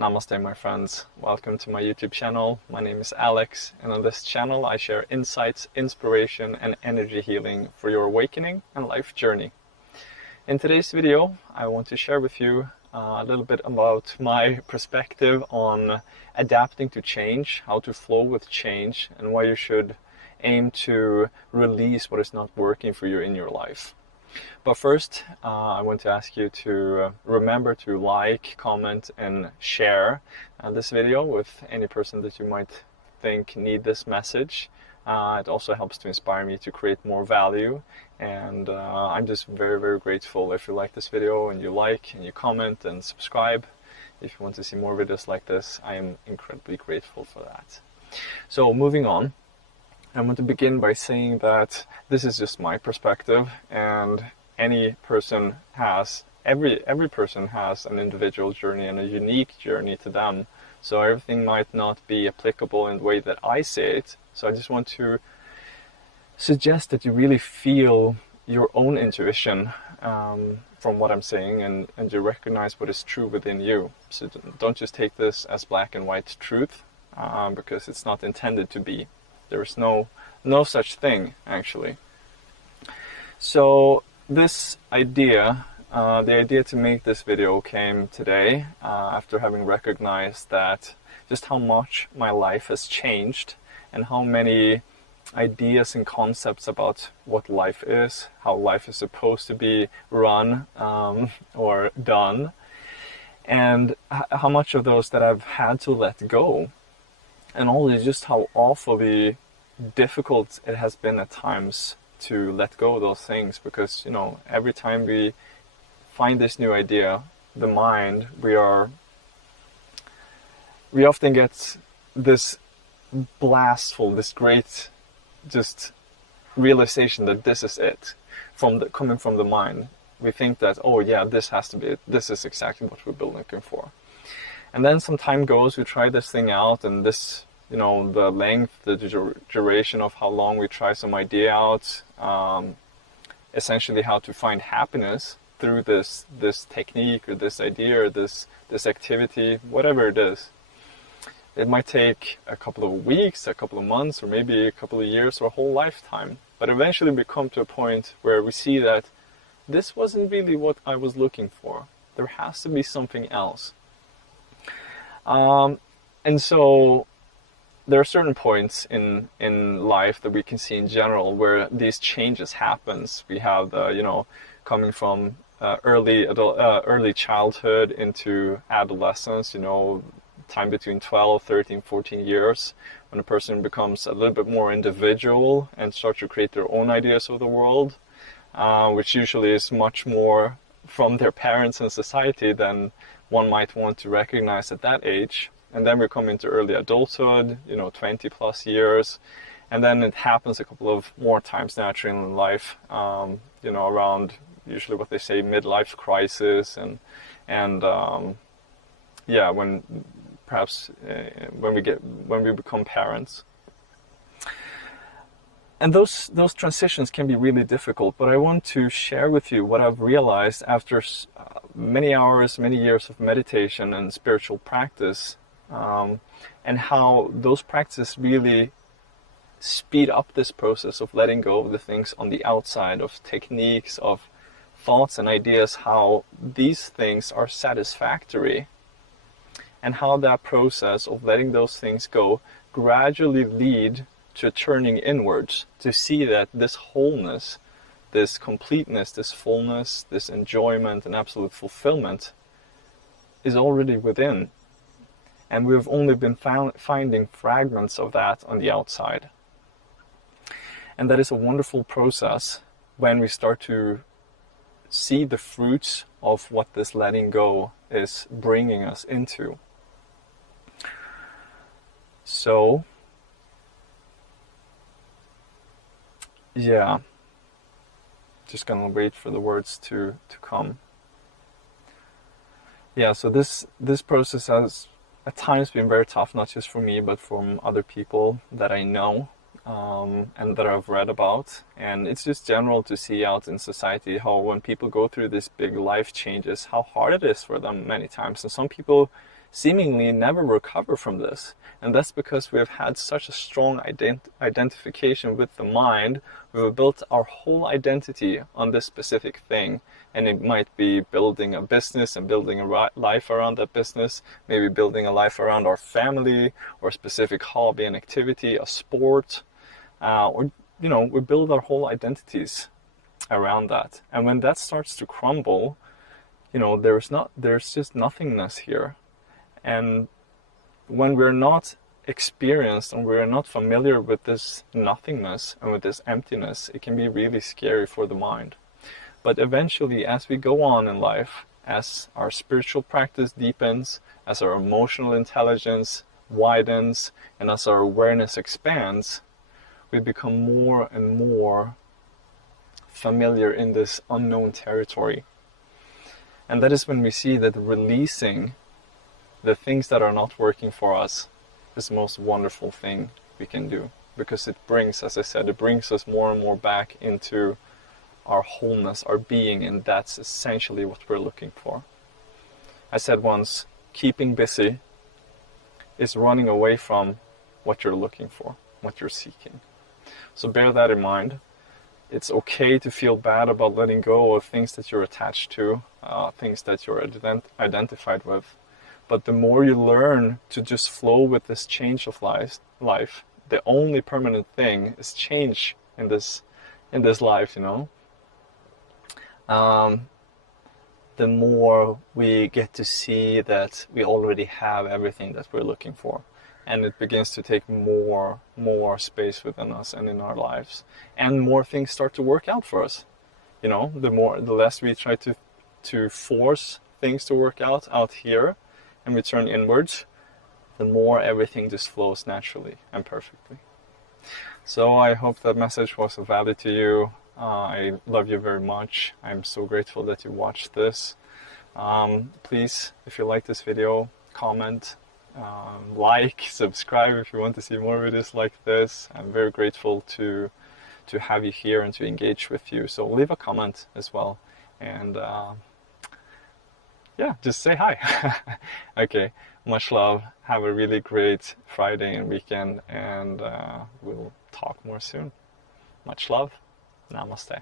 Namaste my friends, welcome to my YouTube channel. My name is Alex, and on this channel I share insights, inspiration and energy healing for your awakening and life journey. In today's video I want to share with you a little bit about my perspective on adapting to change, how to flow with change, and why you should aim to release what is not working for you in your life. But first, I want to ask you to remember to like, comment and share this video with any person that you might think need this message. It also helps to inspire me to create more value, and I'm just very, very grateful if you like this video and you like and you comment and subscribe. If you want to see more videos like this, I am incredibly grateful for that. So moving on. I want to begin by saying that this is just my perspective, and every person has an individual journey and a unique journey to them. So everything might not be applicable in the way that I say it. So I just want to suggest that you really feel your own intuition from what I'm saying, and you recognize what is true within you. So don't just take this as black and white truth, because it's not intended to be. There is no such thing, actually. So this idea, the idea to make this video came today after having recognized that just how much my life has changed and how many ideas and concepts about what life is, how life is supposed to be run or done, and how much of those that I've had to let go. And only just how awfully difficult it has been at times to let go of those things, because every time we find this new idea, the mind, we often get this blastful, this great just realization that this is it, coming from the mind. We think that, oh yeah, this has to be it, this is exactly what we've been looking for. And then some time goes, we try this thing out, and this, the length, the duration of how long we try some idea out, essentially how to find happiness through this technique or this idea or this activity, whatever it is. It might take a couple of weeks, a couple of months, or maybe a couple of years or a whole lifetime. But eventually we come to a point where we see that this wasn't really what I was looking for. There has to be something else. And so there are certain points in life that we can see in general where these changes happens. We have the, coming from early childhood into adolescence, time between 12, 13, 14 years, when a person becomes a little bit more individual and starts to create their own ideas of the world, which usually is much more from their parents and society than one might want to recognize at that age. And then we come into early adulthood, 20 plus years, and then it happens a couple of more times naturally in life, around usually what they say midlife crisis, and when perhaps when we become parents. And those transitions can be really difficult, but I want to share with you what I've realized after many hours, many years of meditation and spiritual practice, and how those practices really speed up this process of letting go of the things on the outside, of techniques, of thoughts and ideas, how these things are satisfactory, and how that process of letting those things go gradually lead to a turning inwards, to see that this wholeness, this completeness, this fullness, this enjoyment and absolute fulfillment is already within. And we've only been finding fragments of that on the outside. And that is a wonderful process when we start to see the fruits of what this letting go is bringing us into. So, yeah, just gonna wait for the words to come. Yeah, so this process has at times been very tough, not just for me, but from other people that I know and that I've read about. And it's just general to see out in society how when people go through these big life changes, how hard it is for them many times. And some people seemingly never recover from this. And that's because we have had such a strong identification with the mind. We've built our whole identity on this specific thing. And it might be building a business and building a life around that business, maybe building a life around our family or a specific hobby and activity, a sport, or, we build our whole identities around that. And when that starts to crumble, there's just nothingness here. And when we're not experienced and we're not familiar with this nothingness and with this emptiness, it can be really scary for the mind. But eventually, as we go on in life, as our spiritual practice deepens, as our emotional intelligence widens, and as our awareness expands, we become more and more familiar in this unknown territory. And that is when we see that releasing the things that are not working for us is the most wonderful thing we can do. Because it brings, as I said, it brings us more and more back into our wholeness, our being, and that's essentially what we're looking for. I said once, keeping busy is running away from what you're looking for, what you're seeking. So bear that in mind. It's okay to feel bad about letting go of things that you're attached to, things that you're identified with. But the more you learn to just flow with this change of life, the only permanent thing is change in this life, the more we get to see that we already have everything that we're looking for. And it begins to take more space within us and in our lives. And more things start to work out for us. The less we try to force things to work out here and we turn inwards, the more everything just flows naturally and perfectly. So I hope that message was of value to you. I love you very much. I'm so grateful that you watched this. Please, if you like this video, comment, like, subscribe if you want to see more videos like this. I'm very grateful to have you here and to engage with you. So leave a comment as well. And just say hi. Okay, much love. Have a really great Friday and weekend, and we'll talk more soon. Much love. Namaste.